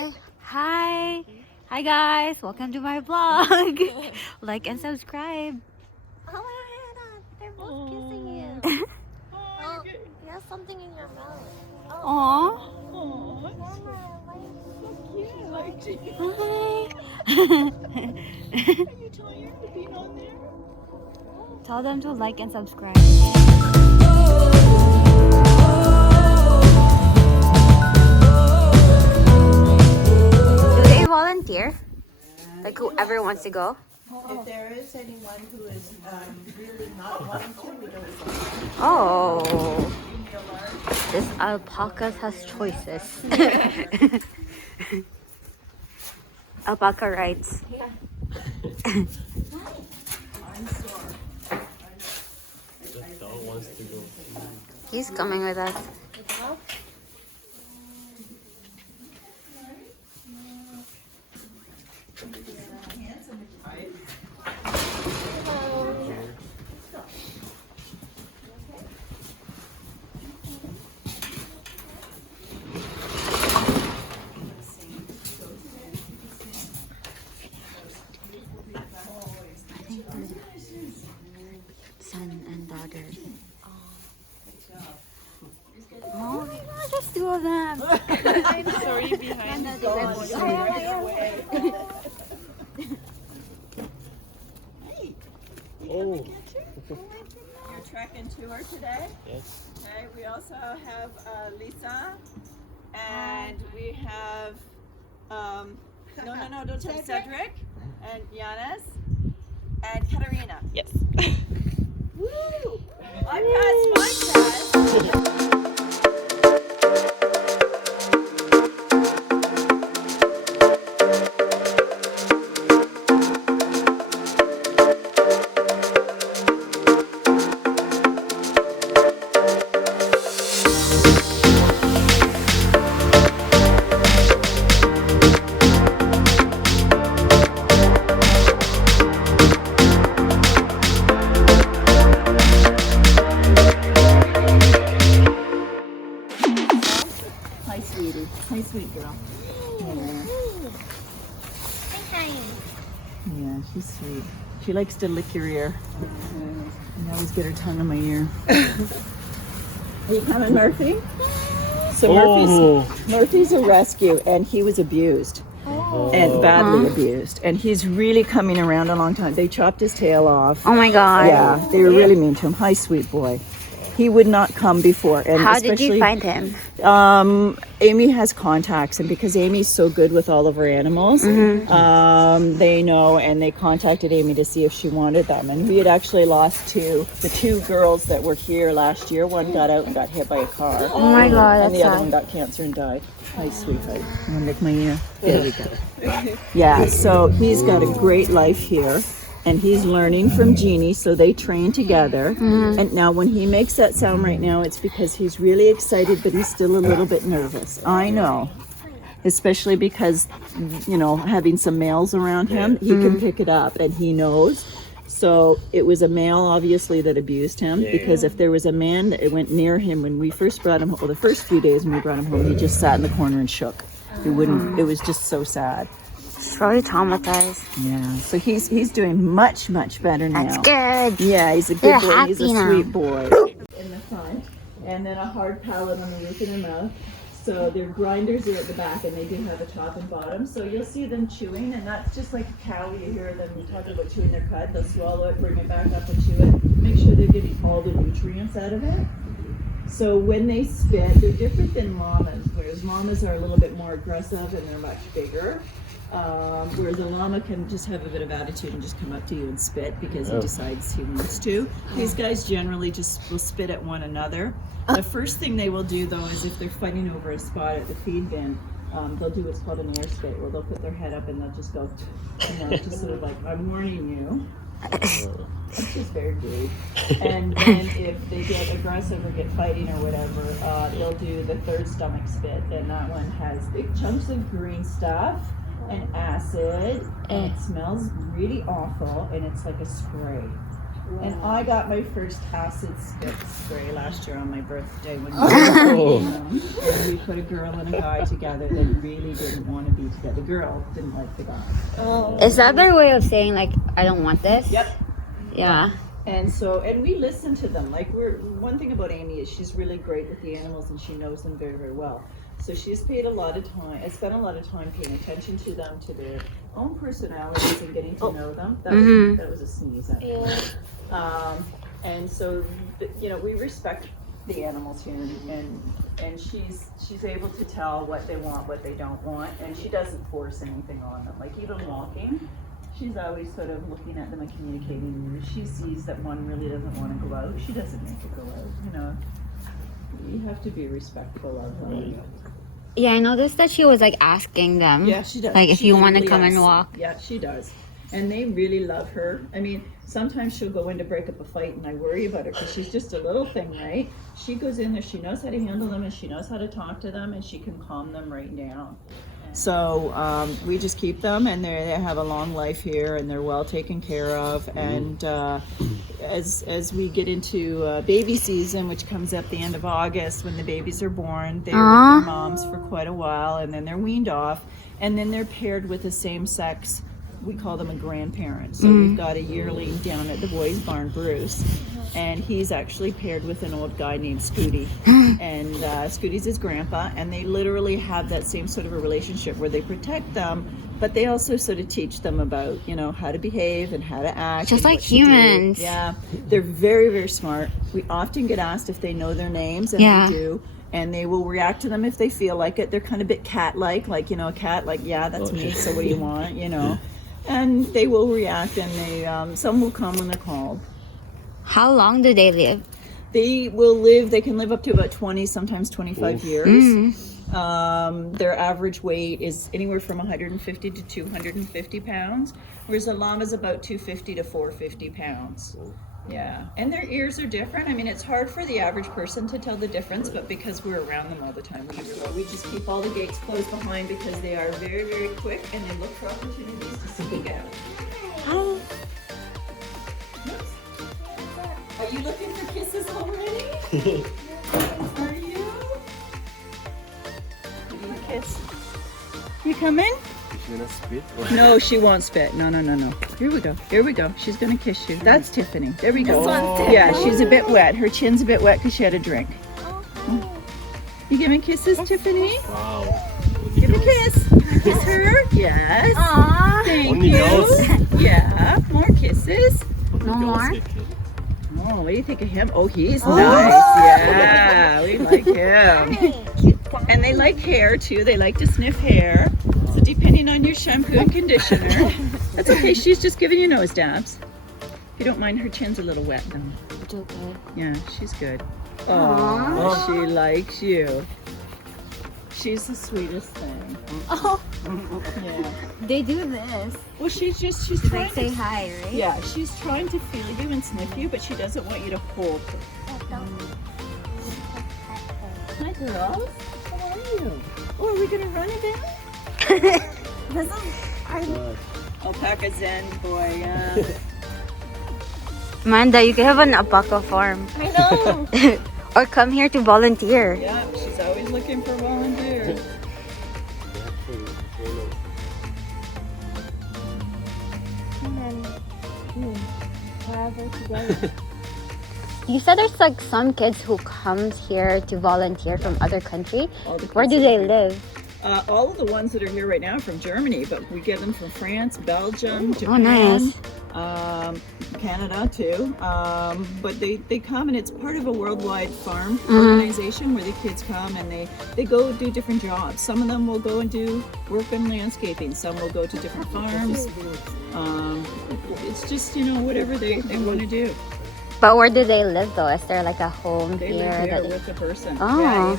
Hi. Hi. Hi guys. Welcome to my vlog. Like and subscribe. Oh, Hannah, they're both kissing you. Oh, you have something in your mouth. Aww. Are you tired of being on there? Tell them to like and subscribe. Do they volunteer? Like whoever wants to go? If there is anyone who is really not wanting to, we don't want. Oh. This alpacas has choices. Alpaca rights. He's coming with us. Son and daughter. Oh my gosh, just two of them. I'm sorry behind the door. Oh. Your trek and tour today. Yes. Okay. We also have Lisa, and we have don't tell Cedric, and Yanis, and Katarina. Yes. Woo! I passed my test. Hi, sweetie. Hi, sweet girl. Yeah, she's sweet. She likes to lick your ear. I always get her tongue on my ear. Are you coming, Murphy? So Murphy's a rescue, and he was abused. And badly abused. And he's really coming around a long time. They chopped his tail off. Oh my god. Yeah, they were really mean to him. Hi, sweet boy. He would not come before. And How did you find him? Amy has contacts, and because Amy's so good with all of her animals, they know, and they contacted Amy to see if she wanted them. And we had actually lost the two girls that were here last year. One got out and got hit by a car. Oh my god, And that's the other sad. one got cancer and died. Hi, sweetheart. You want to lick my ear? There we go. Yeah, so he's got a great life here. And he's learning from Jeannie, so they train together. And now when he makes that sound right now, it's because he's really excited, but he's still a little bit nervous. I know. Especially because, having some males around him, he can pick it up, and he knows. So it was a male, obviously, that abused him, because if there was a man that went near him when we first brought him home, the first few days when we brought him home, he just sat in the corner and shook. He wouldn't, it was just so sad. It's really traumatized. Yeah, so he's doing much better now. That's good. Yeah, he's a good You're boy. He's a happy now. sweet boy. In the front, and then a hard palate on the roof of their mouth. So their grinders are at the back, and they do have a top and bottom. So you'll see them chewing, and that's just like a cow. You hear them talking about chewing their cud. They'll swallow it, bring it back up, and chew it. Make sure they're getting all the nutrients out of it. So when they spit, they're different than llamas, whereas llamas are a little bit more aggressive and they're much bigger. Whereas a llama can just have a bit of attitude and just come up to you and spit because he decides he wants to. These guys generally just will spit at one another. The first thing they will do though is if they're fighting over a spot at the feed bin, they'll do what's called an air spit, where they'll put their head up and they'll just go, just sort of like, I'm warning you. It's just very rude. And then if they get aggressive or get fighting or whatever, they'll do the third stomach spit, and that one has big chunks of green stuff and acid, and it smells really awful, and it's like a spray. And I got my first acid spray last year on my birthday when and we put a girl and a guy together that really didn't want to be together. The girl didn't like the guy. Is that their way of saying like I don't want this? Yep. Yeah. And we listen to them. Like one thing about Amy is she's really great with the animals and she knows them very, very well. So she's spent a lot of time paying attention to them, to their own personalities and getting to know them. That was a sneeze. Actually. And so, we respect the animals here, and she's able to tell what they want, what they don't want, and she doesn't force anything on them. Like even walking, she's always sort of looking at them and communicating. If she sees that one really doesn't want to go out, she doesn't make it go out. You have to be respectful of them. Yeah, I noticed that she was like asking them. Yeah, she does. Like if she you want to literally come and asks. walk. Yeah, she does. And they really love her. I mean, sometimes she'll go in to break up a fight and I worry about her because she's just a little thing, right? She goes in there, she knows how to handle them and she knows how to talk to them and she can calm them right down. So we just keep them and they have a long life here and they're well taken care of. And as we get into baby season, which comes at the end of August when the babies are born, they're with their moms for quite a while and then they're weaned off and then they're paired with the same sex. We call them a grandparent. So we've got a yearling down at the boys' barn, Bruce, and he's actually paired with an old guy named Scooty. And Scooty's his grandpa, and they literally have that same sort of a relationship where they protect them, but they also sort of teach them about, how to behave and how to act. Just and like what to do. humans. Yeah, they're very, very smart. We often get asked if they know their names, and they do. And they will react to them if they feel like it. They're kind of a bit cat-like, a cat, like, yeah, that's me, so what do you want, And they will react, and they some will come when they're called. How long do they live? They can live up to about 20, sometimes 25 years. Their average weight is anywhere from 150 to 250 pounds, whereas a llama's about 250 to 450 pounds. Yeah, and their ears are different. I mean, it's hard for the average person to tell the difference, but because we're around them all the time, we just keep all the gates closed behind because they are very, very quick and they look for opportunities to speak out. Are you looking for kisses already? Are you? Give me a kiss. You coming? She's gonna spit? No, she won't spit. No. Here we go. She's gonna kiss you. That's Tiffany. There we go. Yeah, she's a bit wet. Her chin's a bit wet because she had a drink. You giving kisses, Tiffany? Wow. Give a kiss. Kiss her. Yes. Aww. Thank Only you. girls. Yeah. More kisses. No more? Oh, what do you think of him? Oh, he's nice. Yeah, we like him. And they like hair too. They like to sniff hair. So depending on your shampoo and conditioner. That's okay. She's just giving you nose dabs. If you don't mind, her chin's a little wet though. It's okay. Yeah, she's good. Aww. Oh, she likes you. She's the sweetest thing. Oh. Yeah. They do this. Well, she's They trying like say to, hi, right? yeah, she's trying to feel you and sniff you, but she doesn't want you to hold her. Hi, girls. How are you? Oh, are we gonna run again? This is Alpaca Zen boy. Yeah. Amanda, you can have an alpaca farm. I know. Or come here to volunteer. Yeah, she's always looking for volunteers. You said there's like some kids who comes here to volunteer from other country. All the Where kids do that they are here. live? All of the ones that are here right now are from Germany, but we get them from France, Belgium, Oh, Japan, nice. Canada too. But they come, and it's part of a worldwide farm organization where the kids come and they go do different jobs. Some of them will go and do work in landscaping. Some will go to different farms. It's just, whatever they want to do. But where do they live though? Is there like a home They here? live here that- with the person. Oh. Yeah,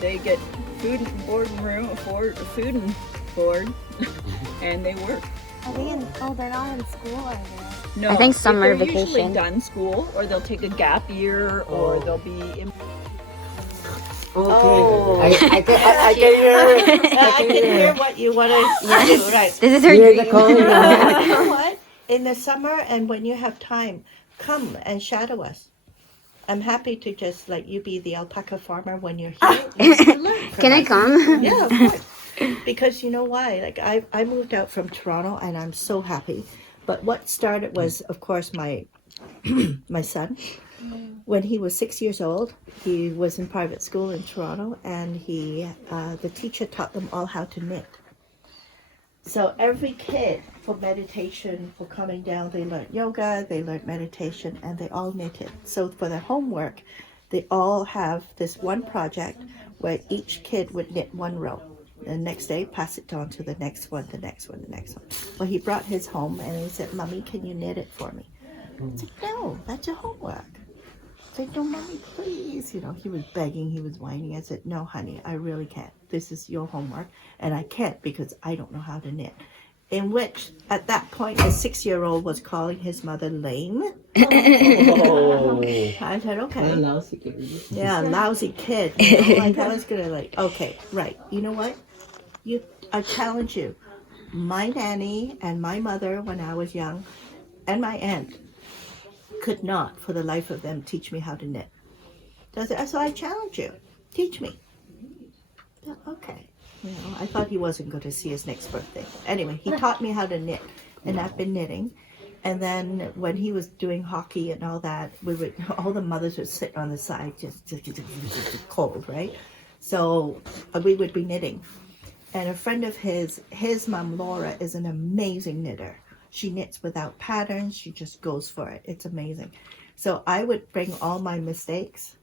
they get food and board and room, food and board, and they work. Are they they're not in school, are they? No, I think summer they're usually vacation. done school, or they'll take a gap year, or they'll be in. Okay. I can hear what you want to do, right? This is her Hear dream. the calling. You know what? In the summer and when you have time, come and shadow us. I'm happy to just let you be the alpaca farmer when you're here. You can learn from Can I us. come? Yeah, of course. Because you know why? Like I moved out from Toronto and I'm so happy. But what started was, of course, my my son. When he was 6 years old, he was in private school in Toronto, and the teacher taught them all how to knit. So every kid, for meditation, for coming down, they learned yoga, they learned meditation, and they all knitted. So for their homework, they all have this one project where each kid would knit one row. The next day, pass it on to the next one, the next one, the next one. Well, he brought his home and he said, "Mommy, can you knit it for me?" I said, "No, that's your homework." I said, "No, Mommy, please." You know, he was begging, he was whining. I said, "No, honey, I really can't. This is your homework, and I can't because I don't know how to knit." In which, at that point, a 6-year-old was calling his mother lame. Oh. I said, "Okay." Lousy kid. Yeah, lousy kid. You know, like I was gonna okay, right. You know what? I challenge you. My nanny and my mother, when I was young, and my aunt, could not, for the life of them, teach me how to knit. So I challenge you. Teach me. Okay. You know, I thought he wasn't going to see his next birthday. Anyway, he taught me how to knit, and I've been knitting. And then when he was doing hockey and all that, all the mothers would sit on the side, just cold, right? So we would be knitting. And a friend of his mom, Laura, is an amazing knitter. She knits without patterns. She just goes for it. It's amazing. So I would bring all my mistakes,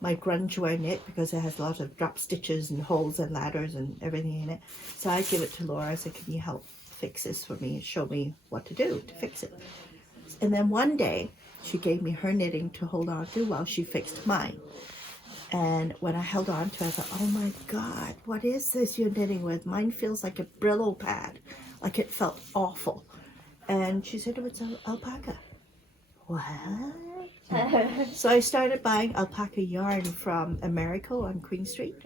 my grunge-wear knit, because it has lots of drop stitches and holes and ladders and everything in it. So I give it to Laura. I said, "Can you help fix this for me and show me what to do to fix it?" And then one day, she gave me her knitting to hold on to while she fixed mine. And when I held on to it, I thought, "Oh my God, what is this you're knitting with? Mine feels like a Brillo pad." Like it felt awful. And she said, "Oh, it's alpaca." What? So I started buying alpaca yarn from Americo on Queen Street.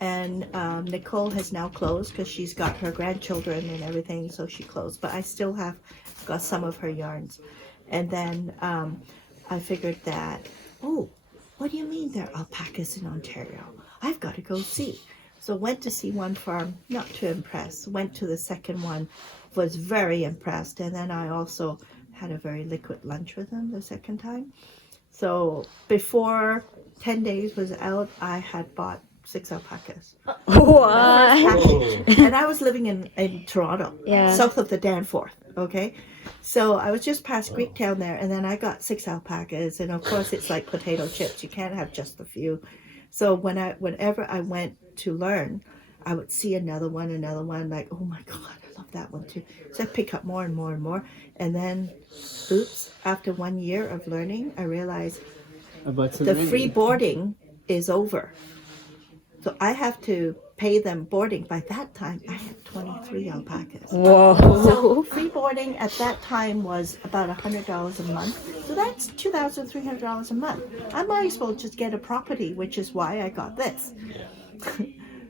And Nicole has now closed because she's got her grandchildren and everything, so she closed. But I still have got some of her yarns. And then I figured that, oh, what do you mean there are alpacas in Ontario? I've got to go see. So went to see one farm, not too impressed. Went to the second one, was very impressed. And then I also had a very liquid lunch with them the second time. So before 10 days was out, I had bought 6 alpacas. What? And I was living in Toronto, Yeah. south of the Danforth, okay? So I was just past Greektown there, and then I got 6 alpacas, and of course it's like potato chips. You can't have just a few. So whenever I went to learn, I would see another one, like, oh my God, I love that one too. So I pick up more and more and more. And then, oops, after 1 year of learning, I realized the free boarding is over. So I have to pay them boarding. By that time, I had 23 alpacas. Whoa. So free boarding at that time was about $100 a month. So that's $2,300 a month. I might as well just get a property, which is why I got this.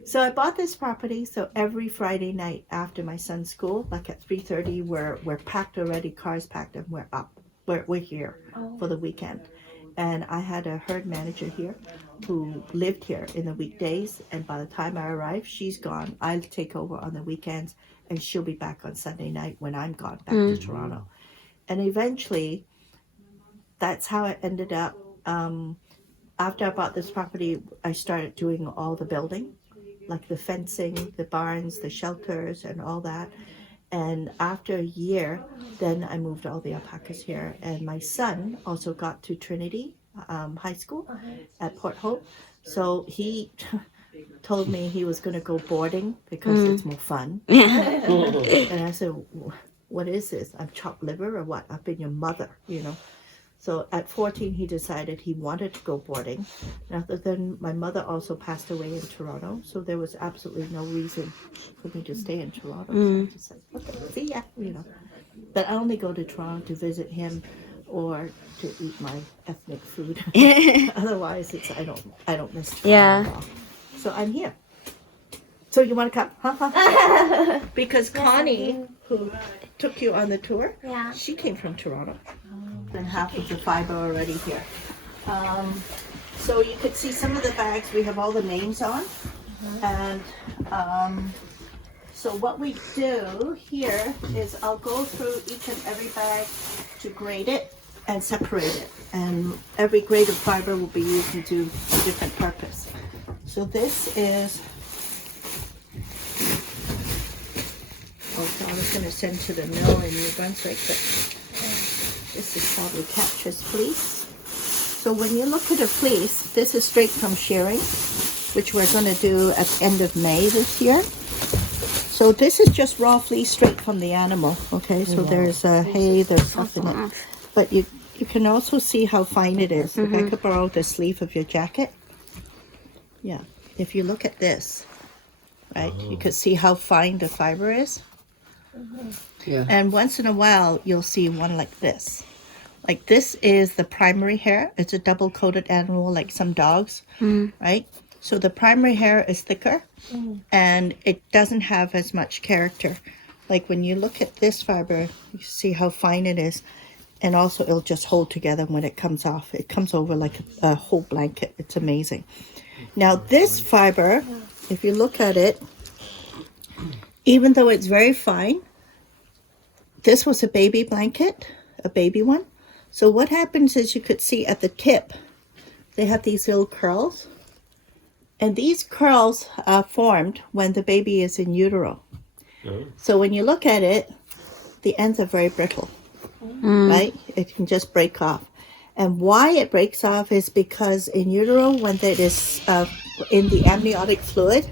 So I bought this property. So every Friday night after my son's school, like at 3:30, we're packed already, cars packed, and we're up. We're here for the weekend. And I had a herd manager here who lived here in the weekdays, and by the time I arrive, she's gone. I'll take over on the weekends, and she'll be back on Sunday night when I'm gone back to Toronto. And eventually, that's how it ended up. After I bought this property, I started doing all the building, like the fencing, the barns, the shelters, and all that. And after a year, then I moved all the alpacas here. And my son also got to Trinity High School at Port Hope. So he told me he was going to go boarding because it's more fun. And I said, "What is this? I'm chopped liver or what? I've been your mother, you know." So at 14, he decided he wanted to go boarding. Rather than my mother also passed away in Toronto, so there was absolutely no reason for me to stay in Toronto. So I just said, "Okay, see ya," you know. But I only go to Toronto to visit him or to eat my ethnic food. Otherwise, I don't miss Toronto at all. So I'm here. So you want to come? Because Connie, who took you on the tour, Yeah. she came from Toronto. than half of the fiber already here. So you could see some of the bags, we have all the names on. And so what we do here is I'll go through each and every bag to grade it and separate it. And every grade of fiber will be used into a different purpose. So this is, I was going to send to the mill in New Brunswick, but this is probably Capture's fleece. So when you look at a fleece, this is straight from shearing, which we're going to do at the end of May this year. So this is just raw fleece straight from the animal, okay? So there's hay, there's stuff in it. But you can also see how fine it is. If I could borrow the sleeve of your jacket. Yeah, if you look at this, right, you could see how fine the fiber is. Yeah. And once in a while, you'll see one like this. Like this is the primary hair. It's a double-coated animal like some dogs, right? So the primary hair is thicker and it doesn't have as much character. Like when you look at this fiber, you see how fine it is. And also it'll just hold together when it comes off. It comes over like a whole blanket. It's amazing. Now this fiber, if you look at it, even though it's very fine, this was a baby blanket, a baby one. So what happens is you could see at the tip, they have these little curls. And these curls are formed when the baby is in utero. So when you look at it, the ends are very brittle, right? It can just break off. And why it breaks off is because in utero, when it is in the amniotic fluid,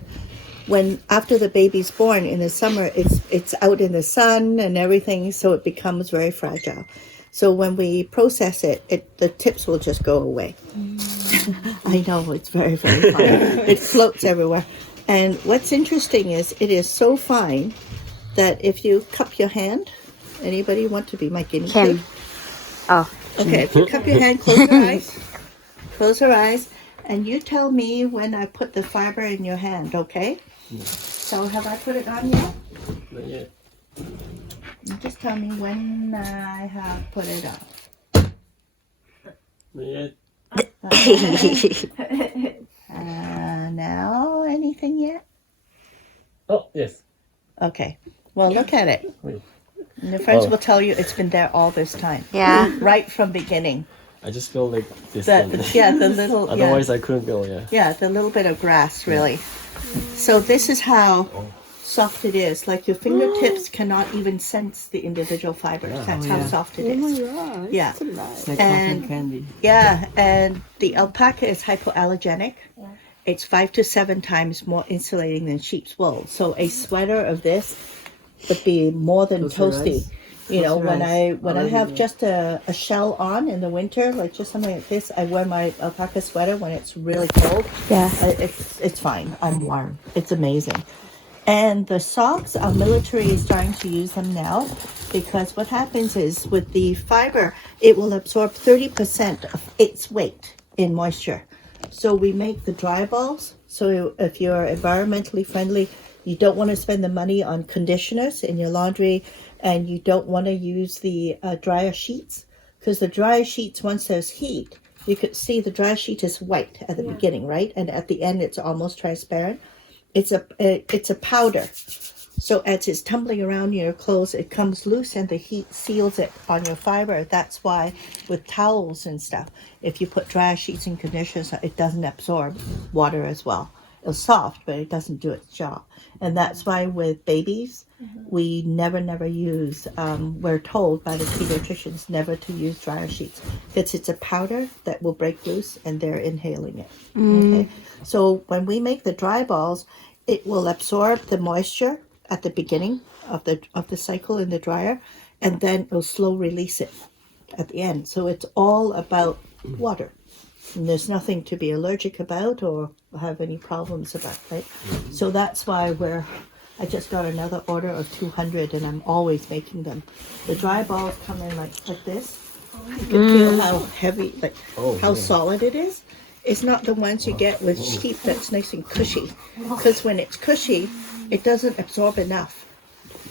when after the baby's born in the summer, it's out in the sun and everything, so it becomes very fragile. So when we process it, the tips will just go away. I know, it's very, very fine. It floats everywhere. And what's interesting is it is so fine that if you cup your hand, anybody want to be my guinea pig? Oh. Okay, if you cup your hand, close your eyes, and you tell me when I put the fiber in your hand, okay? So have I put it on yet? Not yet. You just tell me when I have put it on. Not yet. Now, anything yet? Oh, yes. Okay. Well, look at it. Wait. And the friends will tell you it's been there all this time. Yeah. Right from beginning. I just feel like this. The little. Otherwise, I couldn't go. Yeah. Yeah, the little bit of grass, really. So this is how soft it is. Like your fingertips cannot even sense the individual fibers. That's how soft it is. God. Yeah. Nice. Like And- cotton candy. Yeah, and the alpaca is hypoallergenic. It's 5 to 7 times more insulating than sheep's wool. So a sweater of this would be more than Close your toasty. eyes. You know, Close your when eyes. I Already have there. just a shell on in the winter, like just something like this, I wear my alpaca sweater when it's really cold. Yeah. It's fine. I'm warm. It's amazing. And the socks, our military is starting to use them now because what happens is with the fiber, it will absorb 30% of its weight in moisture. So we make the dry balls. So if you're environmentally friendly, you don't want to spend the money on conditioners in your laundry, and you don't want to use the dryer sheets, because the dryer sheets, once there's heat, you could see the dryer sheet is white at the beginning, right? And at the end, it's almost transparent. It's a powder. So as it's tumbling around your clothes, it comes loose and the heat seals it on your fiber. That's why with towels and stuff, if you put dryer sheets and conditioners, it doesn't absorb water as well. It's soft, but it doesn't do its job. And that's why with babies, we never use, we're told by the pediatricians never to use dryer sheets. Because it's a powder that will break loose and they're inhaling it. Okay? So when we make the dry balls, it will absorb the moisture at the beginning of the cycle in the dryer, and then it'll slow release it at the end. So it's all about water. And there's nothing to be allergic about or have any problems about, right? So that's why I just got another order of 200 and I'm always making them. The dry balls come in like this. You can feel how heavy, like how solid it is. It's not the ones you get with sheep that's nice and cushy. Because when it's cushy, it doesn't absorb enough.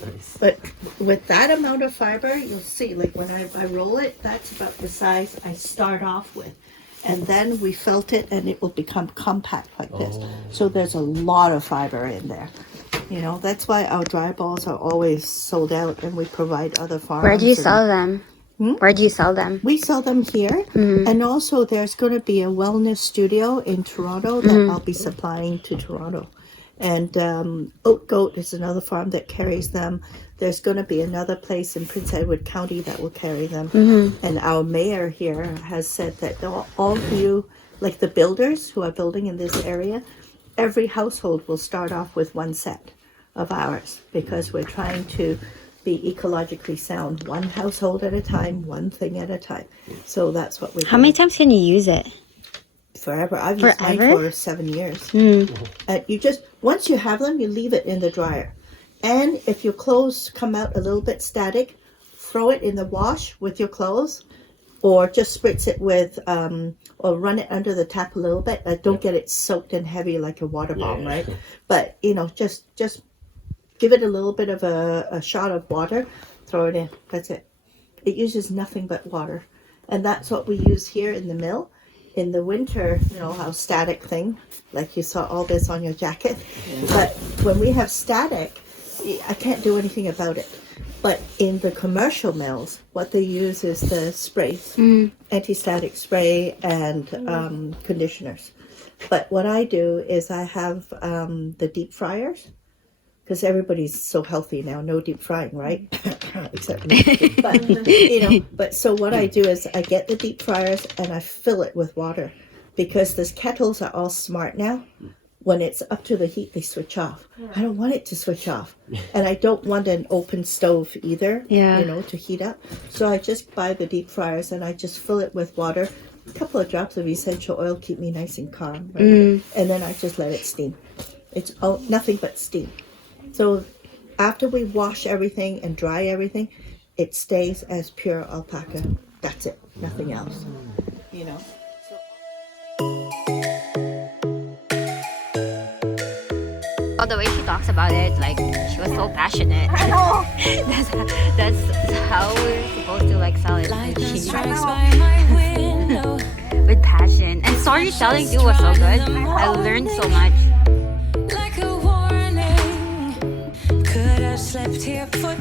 Nice. But with that amount of fiber, you'll see, like when I roll it, that's about the size I start off with. And then we felt it and it will become compact like this. Oh. So there's a lot of fiber in there. You know, that's why our dry balls are always sold out and we provide other farms. Where do you and- sell them? Where do you sell them? We sell them here. And also there's going to be a wellness studio in Toronto that I'll be supplying to Toronto. And Oat Goat is another farm that carries them. There's going to be another place in Prince Edward County that will carry them. And our mayor here has said that all you, like the builders who are building in this area, every household will start off with one set of ours because we're trying to be ecologically sound, one household at a time, one thing at a time. So that's what we're How many times can you use it? Forever. I've used mine Forever? for 7 years. You just, once you have them, you leave it in the dryer. And if your clothes come out a little bit static, throw it in the wash with your clothes, or just spritz it with, or run it under the tap a little bit. Don't get it soaked and heavy like a water bomb, right? But, you know, just give it a little bit of a shot of water, throw it in. That's it. It uses nothing but water. And that's what we use here in the mill. In the winter, you know, how static thing, like you saw all this on your jacket. But when we have static, I can't do anything about it. But in the commercial mills, what they use is the sprays, anti-static spray and conditioners. But what I do is I have the deep fryers, because everybody's so healthy now, no deep frying, right? Except me. But, you know, but so what I do is I get the deep fryers and I fill it with water, because these kettles are all smart now. When it's up to the heat, they switch off. I don't want it to switch off. And I don't want an open stove either, you know, to heat up. So I just buy the deep fryers and I just fill it with water. A couple of drops of essential oil keep me nice and calm. Right? And then I just let it steam. It's nothing but steam. So after we wash everything and dry everything, it stays as pure alpaca. That's it. Nothing else. You know? Oh, the way she talks about it, like she was so passionate. I know. that's how we're supposed to like sell it. With passion. And storytelling too was so good. I learned so much. Like a warning, could have slept here for